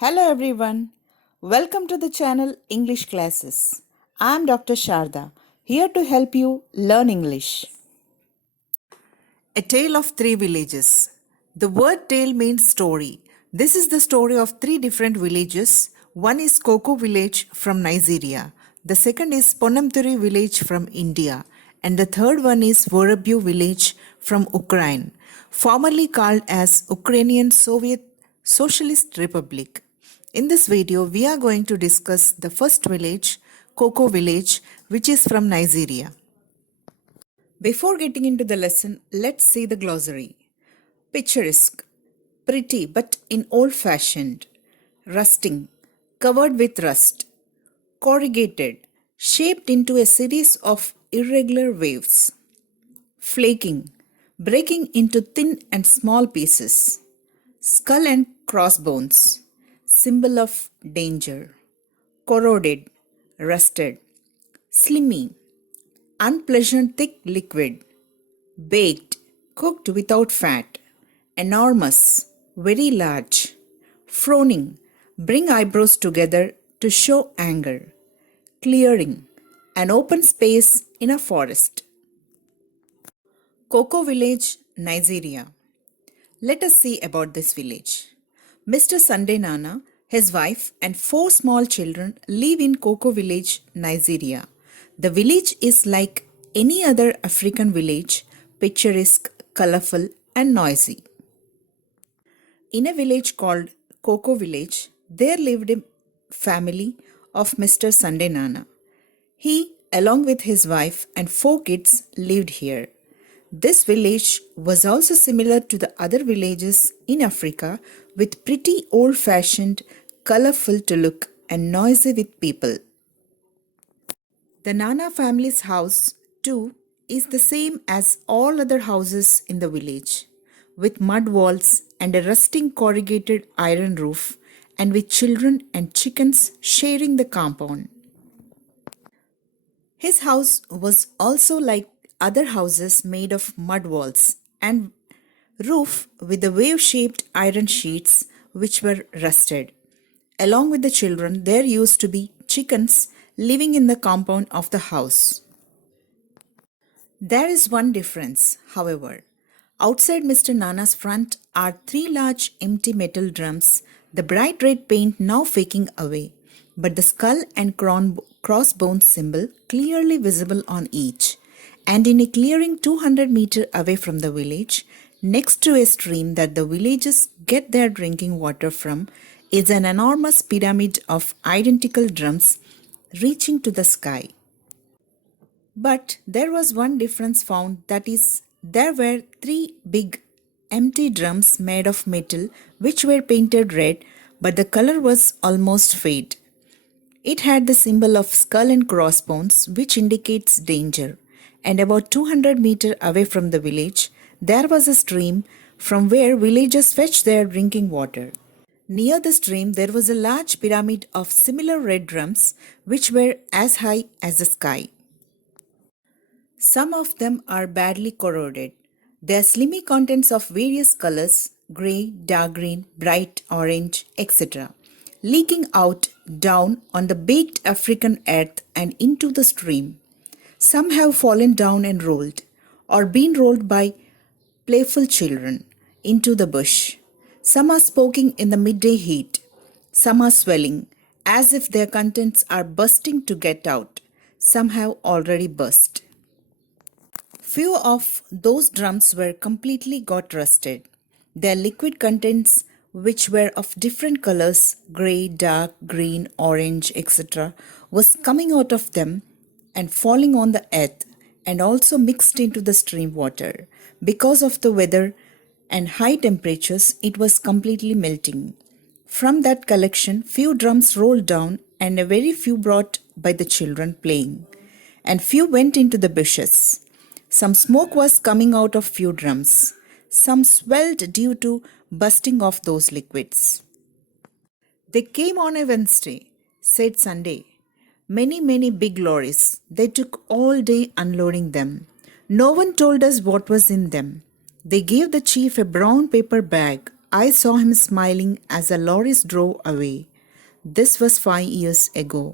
Hello everyone. Welcome to the channel English Classes. I am Dr. Sharda, here to help you learn English. A Tale of Three Villages. The word tale means story. This is the story of three different villages. One is Koko village from Nigeria. The second is Ponamturi village from India. And the third one is Vorobyev village from Ukraine, formerly called as Ukrainian Soviet Socialist Republic. In this video, we are going to discuss the first village, Koko village, which is from Nigeria. Before getting into the lesson, let's see the glossary. Picturesque, pretty but in old-fashioned. Rusting, covered with rust. Corrugated, shaped into a series of irregular waves. Flaking, breaking into thin and small pieces. Skull and crossbones, symbol of danger. Corroded, rusted. Slimy, unpleasant thick liquid. Baked, cooked without fat. Enormous, very large. Frowning, bring eyebrows together to show anger. Clearing, an open space in a forest. Koko village, Nigeria. Let us see about this village. Mr. Sunday Nana, his wife, and 4 small children live in Koko village, Nigeria. The village is like any other African village, picturesque, colorful, and noisy. In a village called Koko village, there lived a family of Mr. Sunday Nana. He, along with his wife and 4 kids, lived here. This village was also similar to the other villages in Africa, with pretty old-fashioned, colorful to look and noisy with people. The Nana family's house, too, is the same as all other houses in the village, with mud walls and a rusting corrugated iron roof, and with children and chickens sharing the compound. His house was also like other houses made of mud walls and roof with the wave-shaped iron sheets which were rusted. Along with the children, there used to be chickens living in the compound of the house. There is one difference, however. Outside Mr. Nana's front are 3 large empty metal drums, the bright red paint now faking away, but the skull and crossbones symbol clearly visible on each. And in a clearing 200 meters away from the village, next to a stream that the villagers get their drinking water from, is an enormous pyramid of identical drums reaching to the sky. But there was one difference found, that is, there were 3 big empty drums made of metal which were painted red, but the color was almost fade. It had the symbol of skull and crossbones, which indicates danger. And about 200 meters away from the village, there was a stream from where villagers fetched their drinking water. Near the stream, there was a large pyramid of similar red drums, which were as high as the sky. Some of them are badly corroded. Their slimy contents of various colors, grey, dark green, bright orange, etc., leaking out down on the baked African earth and into the stream. Some have fallen down and rolled, or been rolled by playful children into the bush. Some are smoking in the midday heat. Some are swelling, as if their contents are bursting to get out. Some have already burst. Few of those drums were completely got rusted. Their liquid contents, which were of different colors, grey, dark, green, orange, etc., was coming out of them and falling on the earth, and also mixed into the stream water. Because of the weather and high temperatures, it was completely melting. From that collection, few drums rolled down and a very few brought by the children playing, and few went into the bushes. Some smoke was coming out of few drums. Some swelled due to bursting of those liquids. They came on a Wednesday, said Sunday. Many big lorries. They took all day unloading them. No one told us what was in them. They gave the chief a brown paper bag, I saw him smiling as the lorries drove away. This was 5 years ago.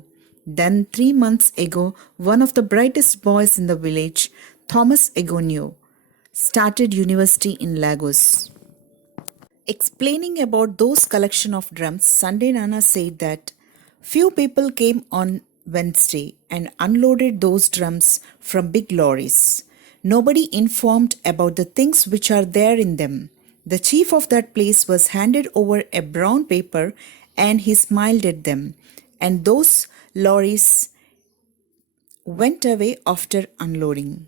Then, 3 months ago, one of the brightest boys in the village, Thomas Agonio, started university in Lagos. Explaining about those collection of drums, Sunday Nana said that few people came on Wednesday and unloaded those drums from big lorries. Nobody informed about the things which are there in them. The chief of that place was handed over a brown paper and he smiled at them. And those lorries went away after unloading.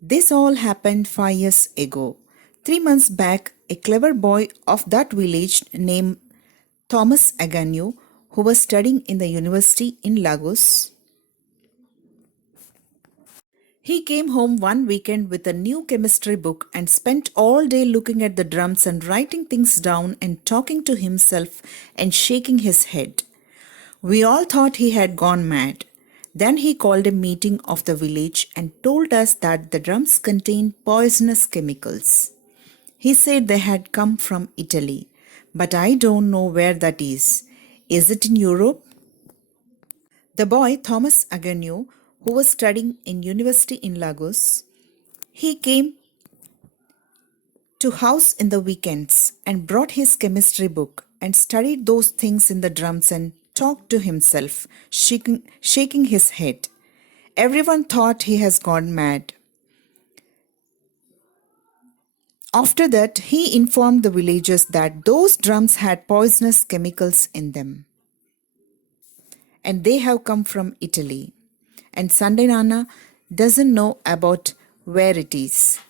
This all happened 5 years ago. 3 months back, a clever boy of that village named Thomas Aganyu, who was studying in the university in Lagos, he came home one weekend with a new chemistry book and spent all day looking at the drums and writing things down and talking to himself and shaking his head. We all thought he had gone mad. Then he called a meeting of the village and told us that the drums contained poisonous chemicals. He said they had come from Italy, but I don't know where that is. Is it in Europe? The boy, Thomas Aganyu, who was studying in university in Lagos, he came to house in the weekends and brought his chemistry book and studied those things in the drums and talked to himself, shaking his head. Everyone thought he has gone mad. After that, he informed the villagers that those drums had poisonous chemicals in them. And they have come from Italy. And Sunday Nana doesn't know about where it is.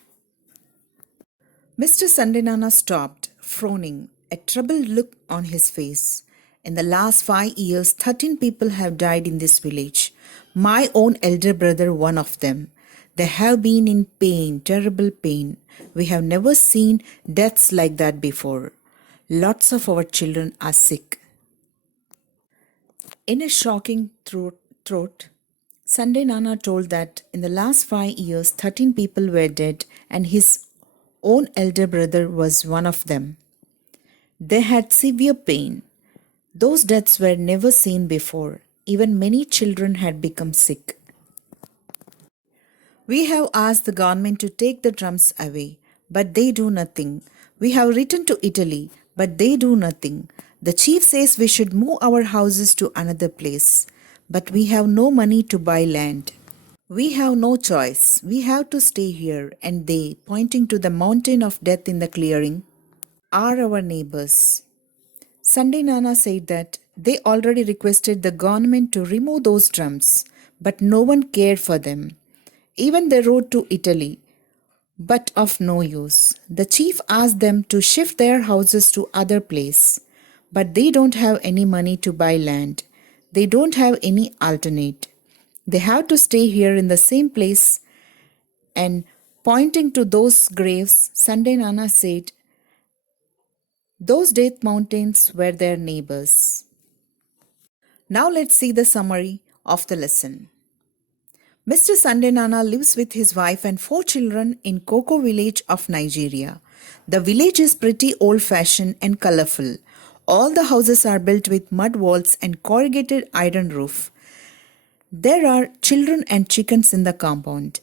Mr. Sunday Nana stopped, frowning, a troubled look on his face. In the last 5 years, 13 people have died in this village. My own elder brother, one of them. They have been in pain, terrible pain. We have never seen deaths like that before. Lots of our children are sick. In a shocking throat, Sunday Nana told that in the last 5 years, 13 people were dead and his own elder brother was one of them. They had severe pain. Those deaths were never seen before. Even many children had become sick. We have asked the government to take the drums away, but they do nothing. We have written to Italy, but they do nothing. The chief says we should move our houses to another place, but we have no money to buy land. We have no choice. We have to stay here, and they, pointing to the mountain of death in the clearing, are our neighbors. Sunday Nana said that they already requested the government to remove those drums, but no one cared for them. Even they wrote to Italy, but of no use. The chief asked them to shift their houses to other place, but they don't have any money to buy land. They don't have any alternate. They have to stay here in the same place. And pointing to those graves, Sunday Nana said, those death mountains were their neighbors. Now let's see the summary of the lesson. Mr. Sunday Nana lives with his wife and 4 children in Koko village of Nigeria. The village is pretty old-fashioned and colorful. All the houses are built with mud walls and corrugated iron roof. There are children and chickens in the compound.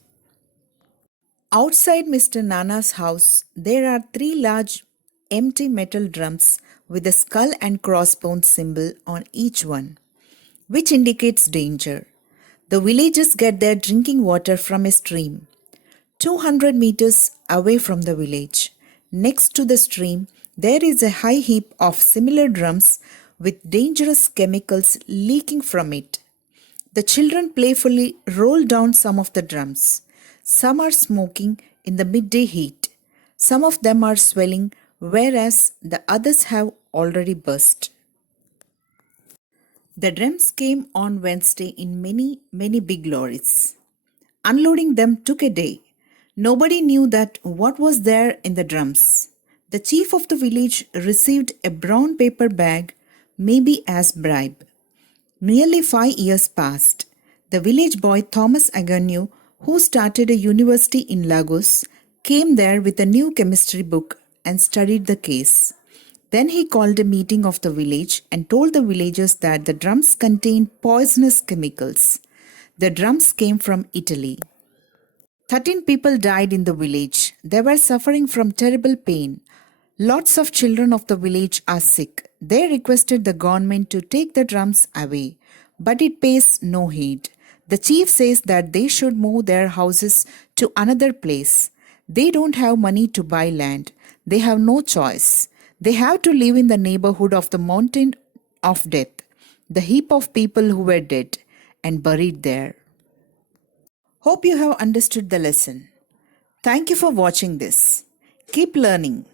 Outside Mr. Nana's house, there are 3 large empty metal drums with a skull and crossbones symbol on each one, which indicates danger. The villagers get their drinking water from a stream 200 meters away from the village. Next to the stream, there is a high heap of similar drums with dangerous chemicals leaking from it. The children playfully roll down some of the drums. Some are smoking in the midday heat. Some of them are swelling, whereas the others have already burst. The drums came on Wednesday in many big lorries. Unloading them took a day. Nobody knew that what was there in the drums. The chief of the village received a brown paper bag, maybe as bribe. Nearly 5 years passed. The village boy Thomas Aganyu, who started a university in Lagos, came there with a new chemistry book and studied the case. Then he called a meeting of the village and told the villagers that the drums contained poisonous chemicals. The drums came from Italy. 13 people died in the village. They were suffering from terrible pain. Lots of children of the village are sick. They requested the government to take the drums away, but it pays no heed. The chief says that they should move their houses to another place. They don't have money to buy land. They have no choice. They have to live in the neighborhood of the mountain of death, the heap of people who were dead and buried there. Hope you have understood the lesson. Thank you for watching this. Keep learning.